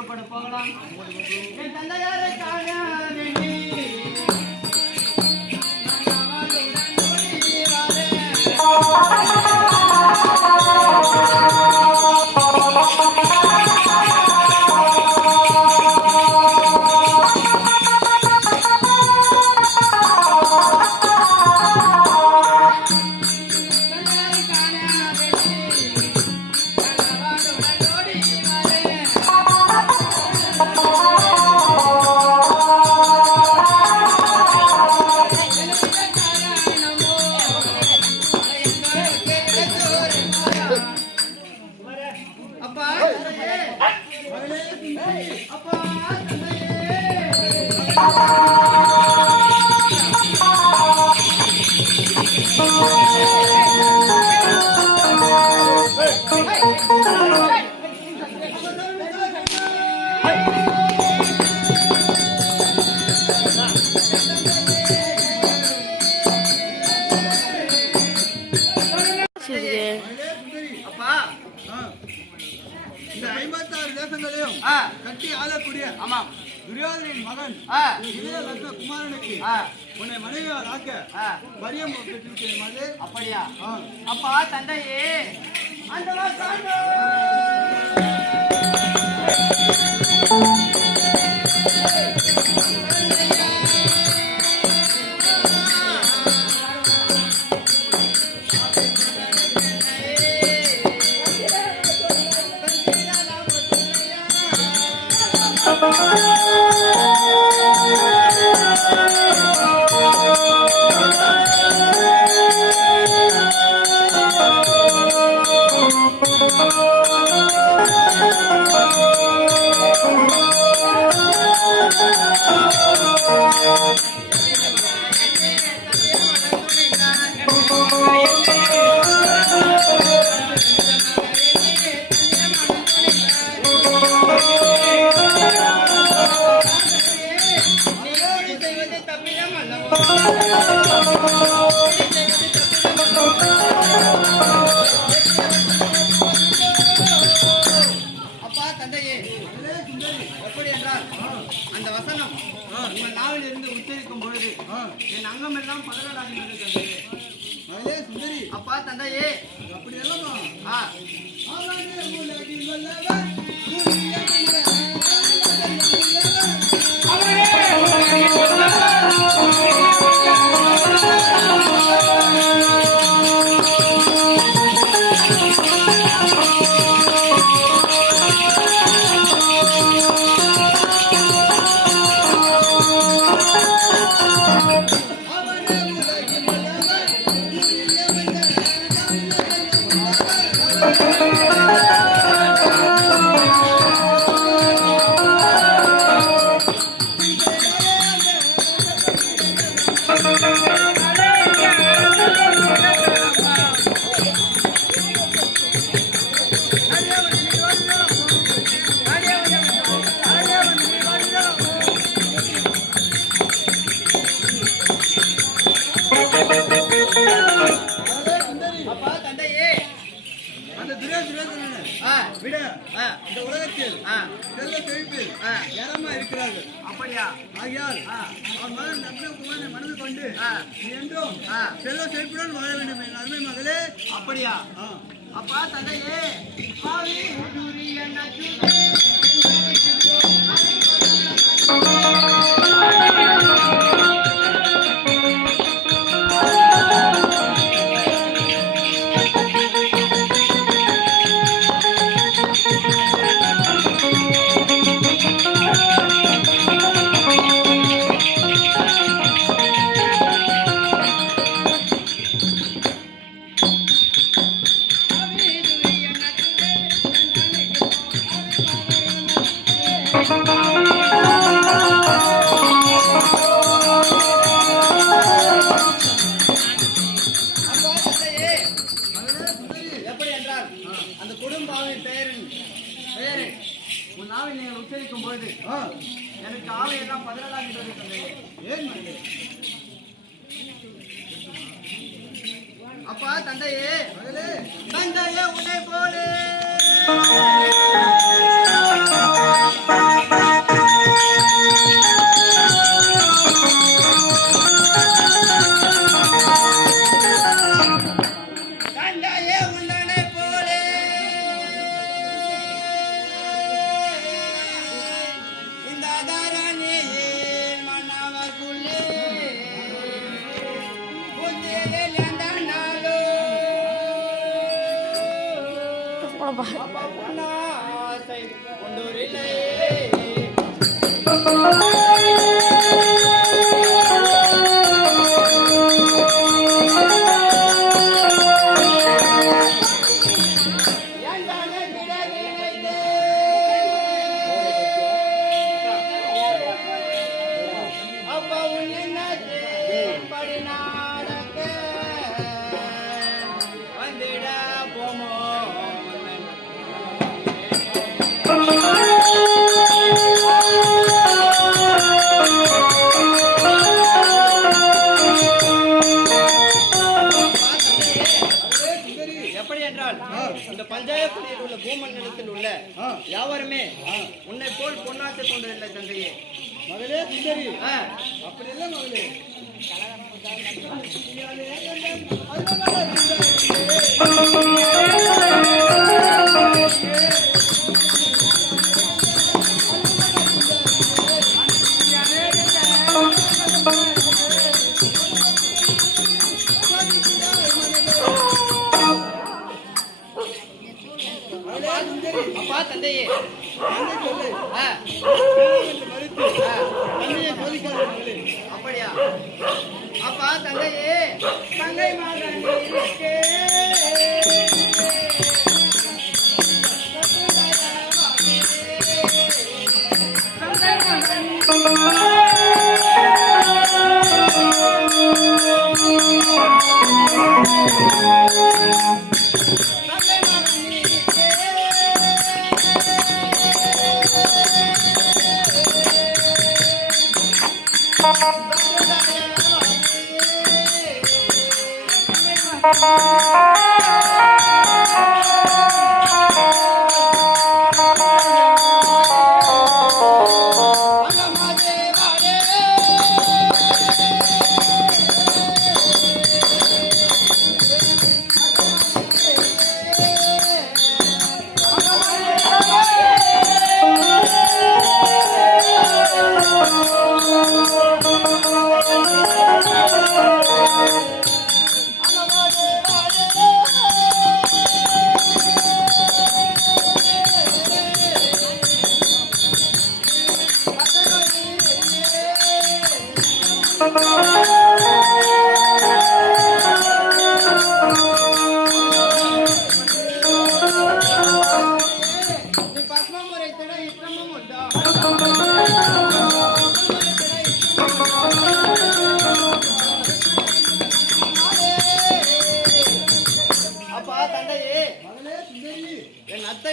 புறப்பட போகலாம். என் தந்தையாரை காண வேண்டி இந்த 56 தேசங்களையும் கட்டி ஆளக்கூடிய துரியோதனின் மகன் இளைய குமாரனுக்கு உன்னை மனைவியால் ஆக்க வரியம் பெற்றிருக்கிறேன். அப்படியா? அப்பா தந்தையே அந்த அப்பா தந்தையே எப்படி என்றால் அந்த வசனம் உங்கள் நாவில் இருந்து உச்சரிக்கும் பொழுது என் அங்கம் எல்லாம் பதறலாகிறது. அப்பா தந்தையே அப்படி எல்லாம் விட இந்த உலகத்தில் செல்ல செழிப்பில் ஏறமா இருக்கிறார்கள். அப்படியா? ஆகியால் அவன் மகன் ரத்னகுமாரனை மனது கொண்டு நீ என்றும் செல்ல செழிப்புடன் வாழ வேண்டும் என் அருமை மகளே. அப்படியா? அப்பா தந்தையே எப்படி என்றால் அந்த குடும்பாவின் பெயரை உன் நாவை நீங்கள் உச்சரிக்கும் பொழுது எனக்கு ஆவையெல்லாம் பதிலாகின்றது தந்தையே. ஏன் அப்பா தந்தையே தந்தையே உன்னை போலே அப்பா பொன்னாசை கொண்டோரில்லை. இந்த பஞ்சாயத்தில் உள்ள பூமண்டலத்தில் உள்ள யாவருமே உன்னை போல் பொன்னாசை கொண்டதில்லை தந்தையே. மகளே சுந்தரி, அப்படி இல்லை மகளே. அப்பா தந்தையே அப்படியா? அப்பா தந்தையே தங்கை மகன்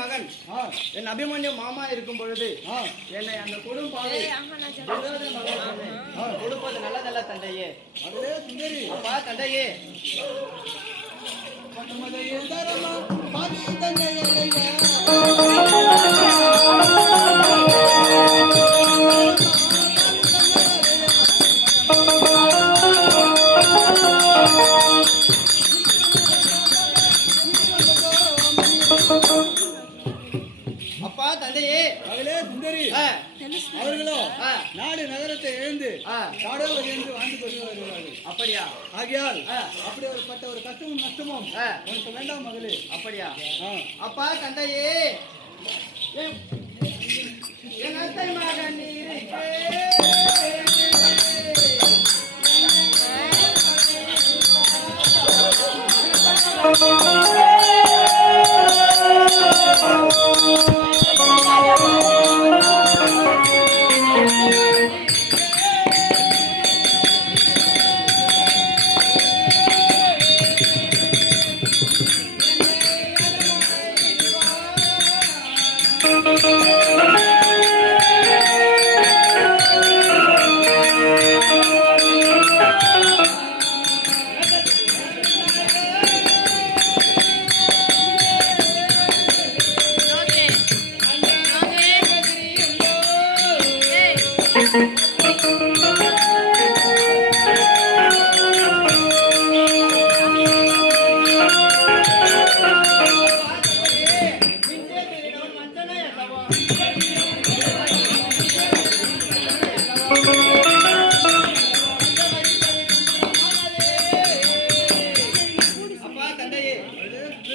மகன் என் அபிமன்யு மாமா இருக்கும் பொழுது என்னை அந்த கொடும் பாவை கொடுப்பது நல்லதல்ல தந்தையே. அப்பா தந்தையே அவர்களோ நாடு நகரத்தை எழுந்து காடோடு என்று வாழ்ந்து கொண்டு வருகிறார்கள். அப்படியா? ஆகையால் அப்படி ஒருப்பட்ட ஒரு கஷ்டமும் நஷ்டமும் உனக்கு வேண்டாம் மகளே. அப்படியா? அப்பா தந்தையே என் அத்தை மகன்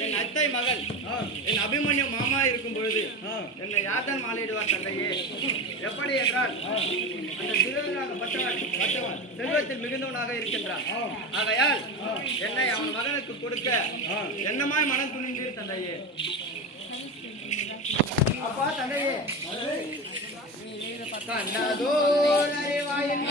என் அத்தை மகள் என் அபிமன்யு விடுவார் தந்தையே. எப்படி என்றால் அந்த துரியோதனாகப்பட்டவன் செல்வத்தில் மிகுந்தவனாக இருக்கின்றான். ஆகையால் என்னை அவன் மகனுக்கு கொடுக்க என்னமாய் மனம் துணிந்தீர் தந்தையே. அப்பா தந்தையே, கண்டதோர் அறிவாயின்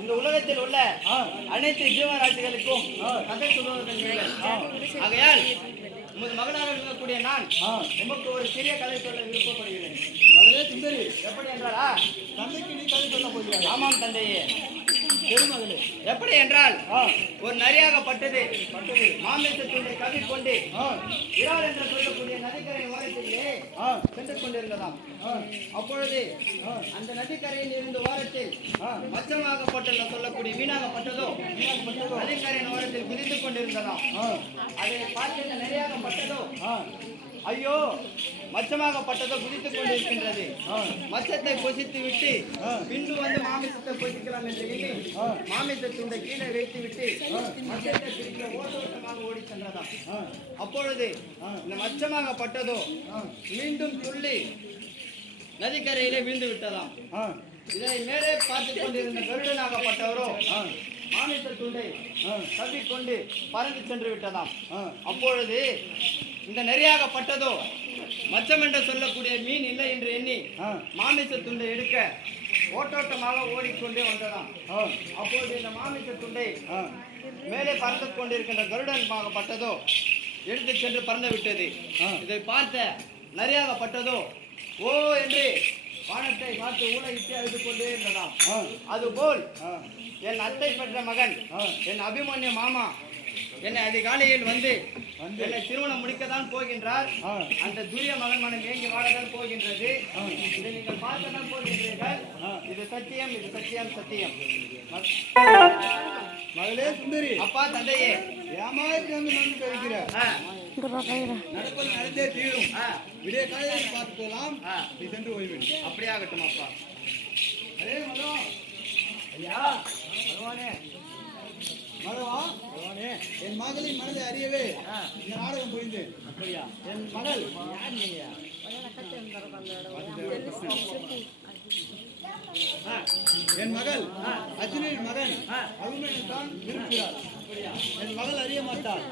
இந்த உலகத்தில் உள்ள அனைத்து ஜீவராசிகளுக்கும் கதை சொல்வதற்கு நீங்கள். ஆகையால் உமது மகனாக இருக்கக்கூடிய நான் உமக்கு ஒரு சிறிய கதை சொல்ல விருப்பப்படுகிறேன். மகளே சுந்தரி, எப்படி என்றாரா தந்தைக்கு நீ கதை சொல்ல போகிறாய்? ஆமாம் தந்தையே. பெருமகளே, எப்படி என்றால் ஒரு நரியாகப்பட்டது மாமிசத்துண்டை கவிக்கொண்டு இறால் என்று சொல்லக்கூடிய நதிக்கரை ஓரத்திலே சென்று கொண்டிருந்ததாம். அப்பொழுது அந்த நதிக்கரையில் இருந்த ஓரத்தில் மச்சமாகப்பட்டது சொல்லக்கூடிய மீனாகப்பட்டதோ நதிக்கரையின் ஓரத்தில் குதித்துக் கொண்டிருந்ததாம். அதை பார்த்து நரியாகப்பட்டதோ ஐயோ மச்சமாகப்பட்டதோ குதித்துக் கொண்டிருக்கின்றது. மச்சத்தை பொசித்து விட்டு பின்பு வந்து மாமிசத்தை பொசிக்கலாம் என்று எண்ணி மாமிச துண்டை கீழே வைத்து விட்டு மச்சத்தை திருப்பி ஓட்டமாக ஓடி சென்றதாம். அப்பொழுது இந்த மச்சமாகப்பட்டதோ மீண்டும் துள்ளி நதிக்கரையிலே விழுந்து விட்டதாம். இதனை மேலே பார்த்துக் கொண்டிருந்த கருடனாகப்பட்டவரோ மாமிச துண்டை தள்ளிக்கொண்டு பறந்து சென்று விட்டதாம். அப்பொழுது இந்த நெறியாகப்பட்டதோ மச்சம் என்று சொல்லக்கூடிய மீன் இல்லை என்று எண்ணி மாமிச துண்டை எடுக்க ஓட்டோட்டமாக ஓடிக்கொண்டே வந்ததாம். அப்பொழுது இந்த மாமிச துண்டை மேலே பறந்து கொண்டிருக்கின்ற கருடனாகப்பட்டதோ எடுத்து சென்று பறந்து விட்டது. இதை பார்த்த நரியாகப்பட்டதோ ஓ என்று வானத்தை பார்த்து ஊழையிட்டு அழுது கொண்டே இருந்ததாம். அதுபோல் என் அத்தை பெற்ற மகன் என் அபிமன்யு மாமா என்னை அதிகாலையில் வந்து என்னை திருமணம் முடிக்கத்தான் போகின்றார். அந்த துரிய மகன் மனம் ஏங்கி வாழதான் போகின்றது. இதை நீங்கள் பார்க்கத்தான் போகின்றீர்கள். இது சத்தியம், இது சத்தியம், சத்தியம். மகளே சுந்தரி, அப்பா தந்தையே, ஏமாற்றி வந்து நன்றி கழிக்கிறார். நடப்பது நடந்தே தீரும். விடிய காலையில் பார்த்து போகலாம். நீ சென்று ஓய்வு. அப்படியே ஆகட்டும் அப்பா. அதே மதம் ஐயா பகவானே, மதவா என் மகளின் மனதை அறியவே இந்த நாடகம் புரிந்தேன். அப்படியா? என் மகள் யார் நீங்க? என் மகள் அர்ஜுனின் மகன் அபிமன்யு தான் விரும்புகிறார். என் மகள் அறிய மாட்டாள்.